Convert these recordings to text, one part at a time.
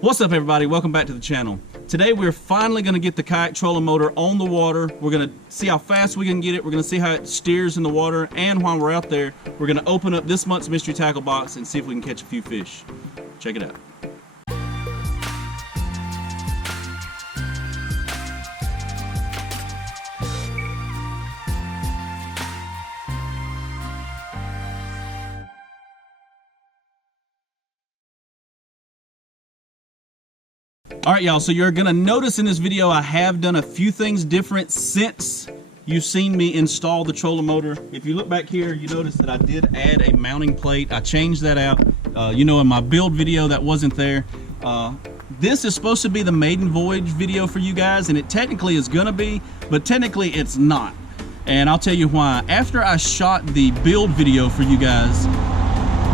What's up, everybody? Welcome back to the channel. Today we're finally going to get the kayak trolling motor on the water. We're going to see how fast we can get it. We're going to see how it steers in the water, and while we're out there, we're going to open up this month's mystery tackle box and see if we can catch a few fish. Check it out. Alright y'all, so you're gonna notice in this video I have done a few things different since you've seen me install the trolling motor. If you look back here, you notice that I did add a mounting plate. I changed that out. You know, in my build video that wasn't there. This is supposed to be the Maiden Voyage video for you guys, and it technically is gonna be, but technically it's not. And I'll tell you why. After I shot the build video for you guys,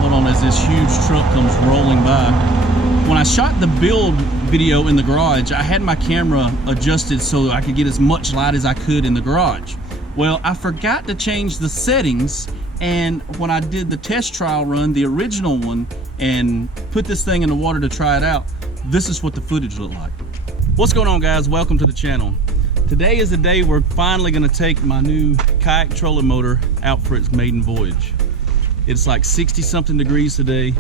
hold on as this huge truck comes rolling by. When I shot the build video in the garage, I had my camera adjusted so I could get as much light as I could in the garage. Well, I forgot to change the settings, and when I did the test trial run, the original one, and put this thing in the water to try it out, this is what the footage looked like. What's going on, guys? Welcome to the channel. Today is the day we're finally gonna take my new kayak trolling motor out for its maiden voyage. It's like 60 something degrees today.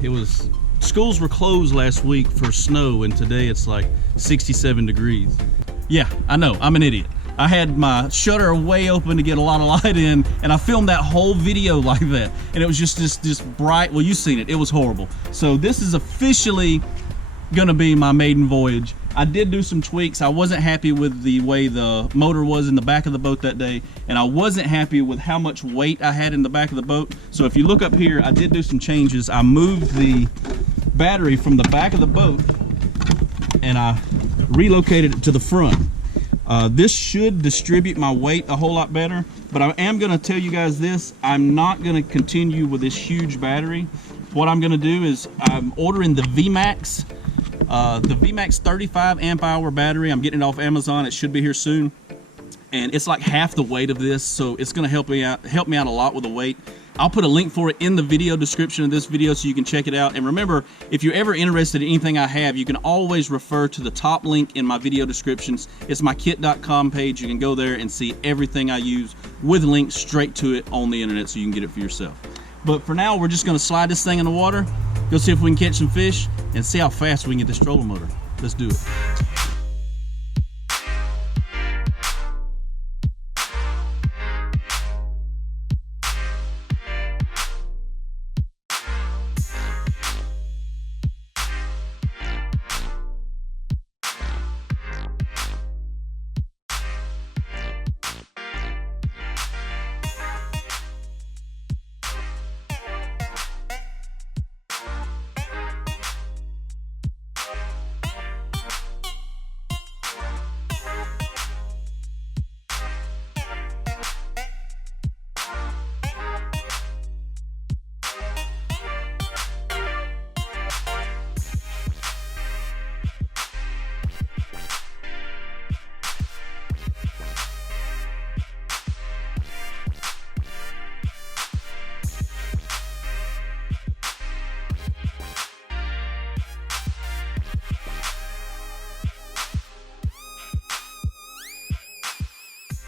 Schools were closed last week for snow, and today it's like 67 degrees. Yeah, I know, I'm an idiot. I had my shutter way open to get a lot of light in, and I filmed that whole video like that. And it was just this bright, well, you've seen it, it was horrible. So this is officially gonna be my maiden voyage. I did do some tweaks. I wasn't happy with the way the motor was in the back of the boat that day, and I wasn't happy with how much weight I had in the back of the boat. So if you look up here, I did do some changes. I moved the battery from the back of the boat and I relocated it to the front. This should distribute my weight a whole lot better, but I am gonna tell you guys this, I'm not gonna continue with this huge battery. What I'm gonna do is I'm ordering the VMAX, 35 amp hour battery. I'm getting it off Amazon. It should be here soon, and it's like half the weight of this, so it's gonna help me out a lot with the weight. I'll put a link for it in the video description of this video so you can check it out. And remember, if you're ever interested in anything I have, you can always refer to the top link in my video descriptions. It's my kit.com page. You can go there and see everything I use with links straight to it on the internet so you can get it for yourself. But for now, we're just gonna slide this thing in the water, go see if we can catch some fish, and see how fast we can get this trolling motor. Let's do it.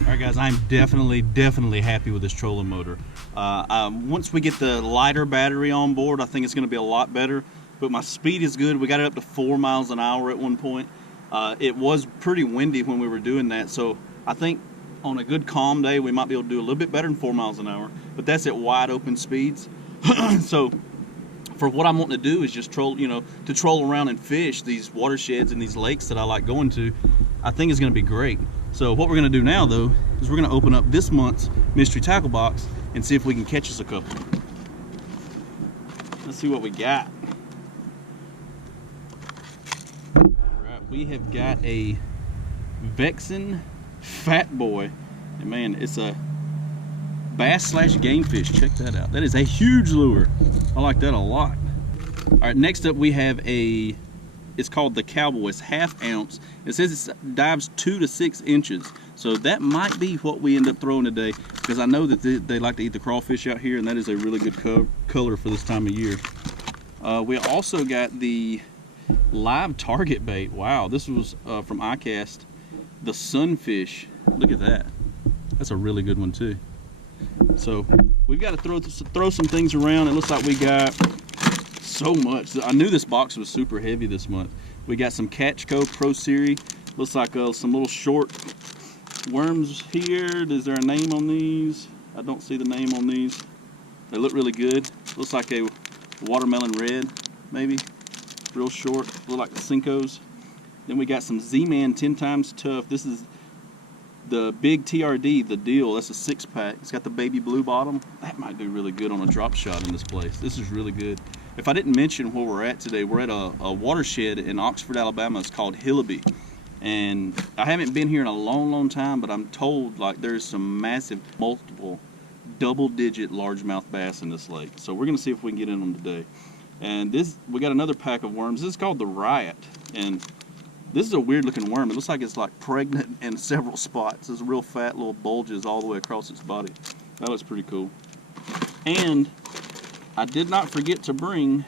Alright guys, I'm definitely happy with this trolling motor. Once we get the lighter battery on board, I think it's going to be a lot better. But my speed is good. We got it up to 4 miles an hour at one point. It was pretty windy when we were doing that, so I think on a good calm day we might be able to do a little bit better than 4 miles an hour. But that's at wide open speeds. So for what I'm wanting to do is just troll, you know, to troll around and fish these watersheds and these lakes that I like going to. I think it's going to be great. So what we're going to do now, though, is we're going to open up this month's mystery tackle box and see if we can catch us a couple. Let's see what we got. All right, we have got a Vexen Fat Boy, and man, it's a bass / game fish. Check that out. That is a huge lure. I like that a lot. All right, next up we have it's called the Cowboy. It's ½ ounce. It says it dives 2 to 6 inches. So that might be what we end up throwing today, because I know that they like to eat the crawfish out here, and that is a really good color for this time of year. We also got the Live target bait. Wow, this was from iCast. The sunfish. Look at that. That's a really good one too. So we've got to throw some things around. It looks like we got so much. I knew this box was super heavy this month. We got some Catch Co Pro Series. Looks like some little short worms here. Is there a name on these? I don't see the name on these. They look really good. Looks like a watermelon red, maybe. Real short, look like the Cinco's. Then we got some Z-Man 10 times tough. This is the big TRD, the deal. That's a 6-pack. It's got the baby blue bottom. That might do really good on a drop shot in this place. This is really good. If I didn't mention where we're at today, we're at a watershed in Oxford, Alabama. It's called Hillaby. And I haven't been here in a long time, but I'm told like there's some massive, multiple, double-digit largemouth bass in this lake. So we're gonna see if we can get in them today. And we got another pack of worms. This is called the Riot, and this is a weird looking worm. It looks like it's like pregnant in several spots. There's real fat little bulges all the way across its body. That looks pretty cool. And I did not forget to bring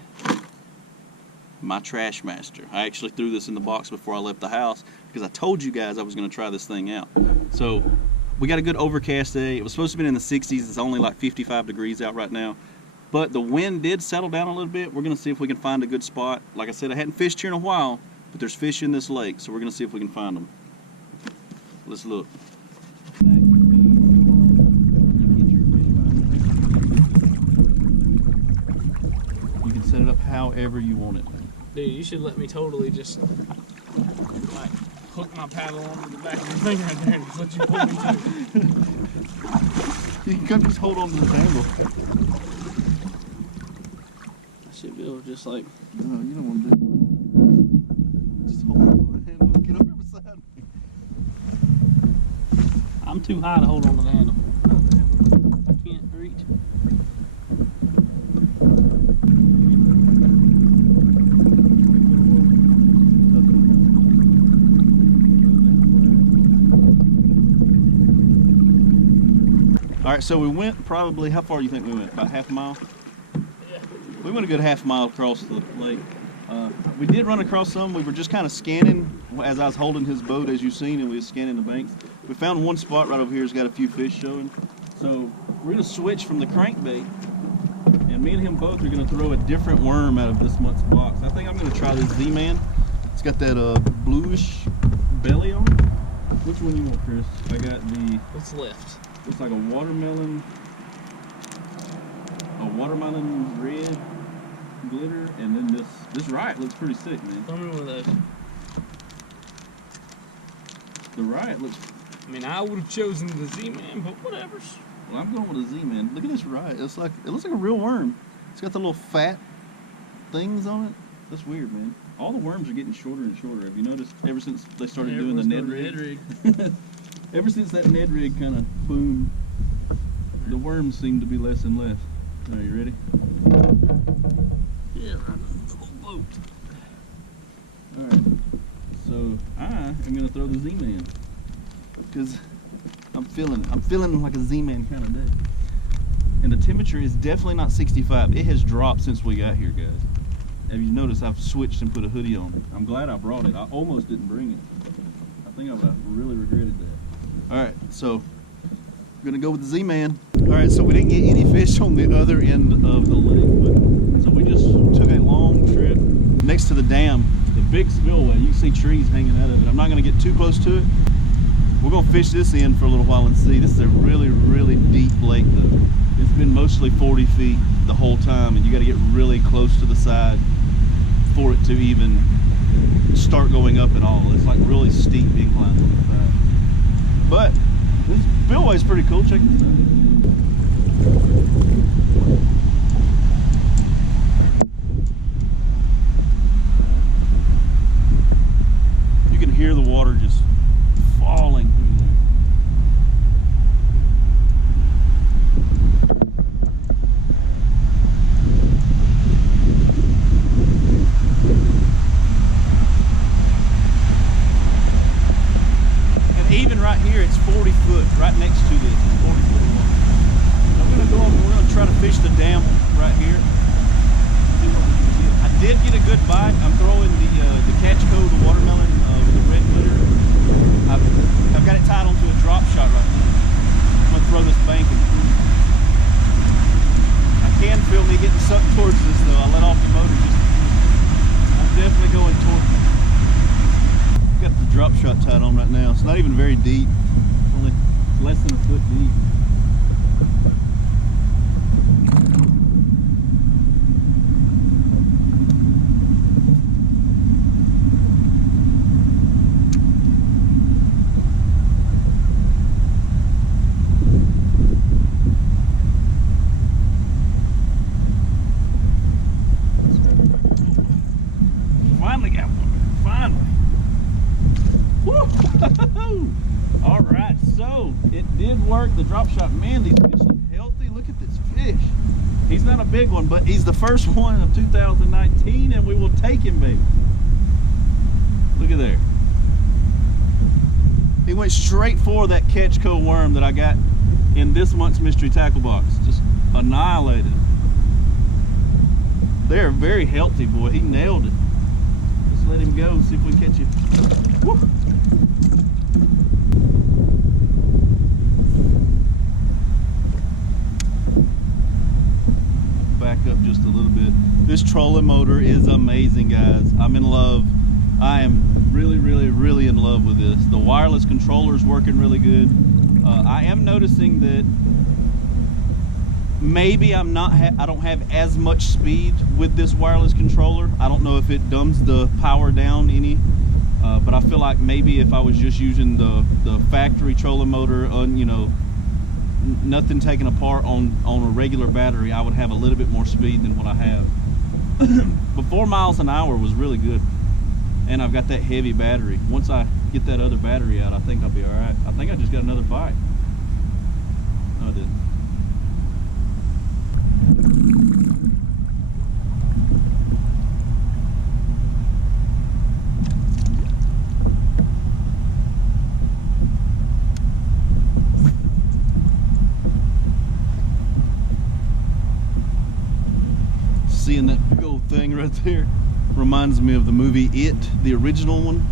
my Trash Master. I actually threw this in the box before I left the house because I told you guys I was going to try this thing out. So we got a good overcast day. It was supposed to be in the 60s. It's only like 55 degrees out right now. But the wind did settle down a little bit. We're going to see if we can find a good spot. Like I said, I hadn't fished here in a while, but there's fish in this lake, so we're going to see if we can find them. Let's look. You can set it up however you want it. Dude, you should let me totally just like hook my paddle onto the back of your thing right there and just let you pull me too. You can come just hold on to the handle. I should be able to just like... No, you don't want to do it. Just hold on to the handle. Get up here beside me. I'm too high to hold on to the handle. I can't reach. All right, so we went probably, how far do you think we went? About half a mile? Yeah. We went a good half mile across the lake. We did run across some. We were just kind of scanning as I was holding his boat, as you've seen, and we were scanning the banks. We found one spot right over here that's got a few fish showing. So we're gonna switch from the crankbait, and me and him both are gonna throw a different worm out of this month's box. I think I'm gonna try this Z-Man. It's got that bluish belly on it. Which one you want, Chris? I got the... What's left? Looks like a watermelon red glitter, and then this Riot looks pretty sick, man. Throw me one of those. The Riot looks... I mean, I would have chosen the Z-Man, but whatever. Well, I'm going with a Z-Man. Look at this Riot. It looks like a real worm. It's got the little fat things on it. That's weird, man. All the worms are getting shorter and shorter. Have you noticed ever since they started doing the Ned rig? Ever since that Ned rig kind of boomed, the worms seem to be less and less. Are you ready? Yeah, right on the little boat. Alright, so I am going to throw the Z-Man because I'm feeling like a Z-Man kind of day. And the temperature is definitely not 65. It has dropped since we got here, guys. Have you noticed I've switched and put a hoodie on? I'm glad I brought it. I almost didn't bring it. I think I would have really regretted that. Alright, so I'm going to go with the Z-Man. Alright, so we didn't get any fish on the other end of the lake, but so we just took a long trip next to the dam, the big spillway. You can see trees hanging out of it. I'm not going to get too close to it. We're going to fish this in for a little while and see. This is a really, really deep lake though. It's been mostly 40 feet the whole time, and you got to get really close to the side for it to even start going up at all. It's like really steep inclines on the side. But this spillway is pretty cool. Check this out. You can hear the water just falling through there. Even right here, it's 40 foot right next to this. It's 40 foot of water. I'm gonna go over. We're gonna try to fish the dam right here. See what we can get. I did get a good bite. I'm throwing the catch code, the watermelon with the red glitter. I've got it tied onto a drop shot right now. I'm gonna throw this bank and I can feel me getting sucked towards this though. I let off the motor just. I'm definitely going towards it. Got the drop shot tied on right now. It's not even very deep. Only less than a foot deep. Finally got one. Finally. All right, so it did work. The drop shot, man, these fish look healthy. Look at this fish. He's not a big one, but he's the first one of 2019, and we will take him, baby. Look at there. He went straight for that catch co worm that I got in this month's mystery tackle box. Just annihilated. They're very healthy, boy. He nailed it. Just let him go. See if we can catch him. Woo. Back up just a little bit. This trolling motor is amazing, guys. I'm in love. I am really in love with this. The wireless controller is working really good. I am noticing that maybe I don't have as much speed with this wireless controller. I don't know if it dumbs the power down any, but I feel like maybe if I was just using the factory trolling motor on, you know, nothing taken apart on a regular battery, I would have a little bit more speed than what I have. But 4 miles an hour was really good, and I've got that heavy battery. Once I get that other battery out, I think I'll be all right. I think I just got another bite. No, I didn't. Seeing that big old thing right there reminds me of the movie It, the original one.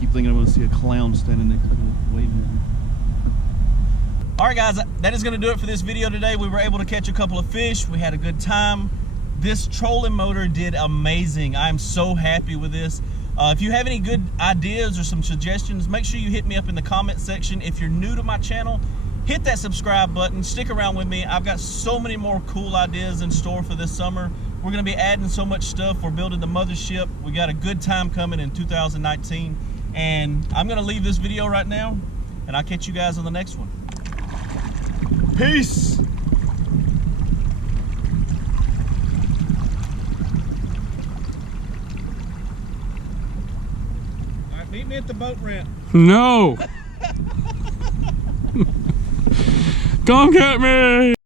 Keep thinking I'm going to see a clown standing next to it, waving. Alright guys, that is going to do it for this video today. We were able to catch a couple of fish. We had a good time. This trolling motor did amazing. I'm so happy with this. If you have any good ideas or some suggestions, make sure you hit me up in the comment section. If you're new to my channel, hit that subscribe button. Stick around with me. I've got so many more cool ideas in store for this summer. We're going to be adding so much stuff. We're building the mothership. We got a good time coming in 2019. And I'm going to leave this video right now, and I'll catch you guys on the next one. Peace! Meet me at the boat ramp. No! Come get me!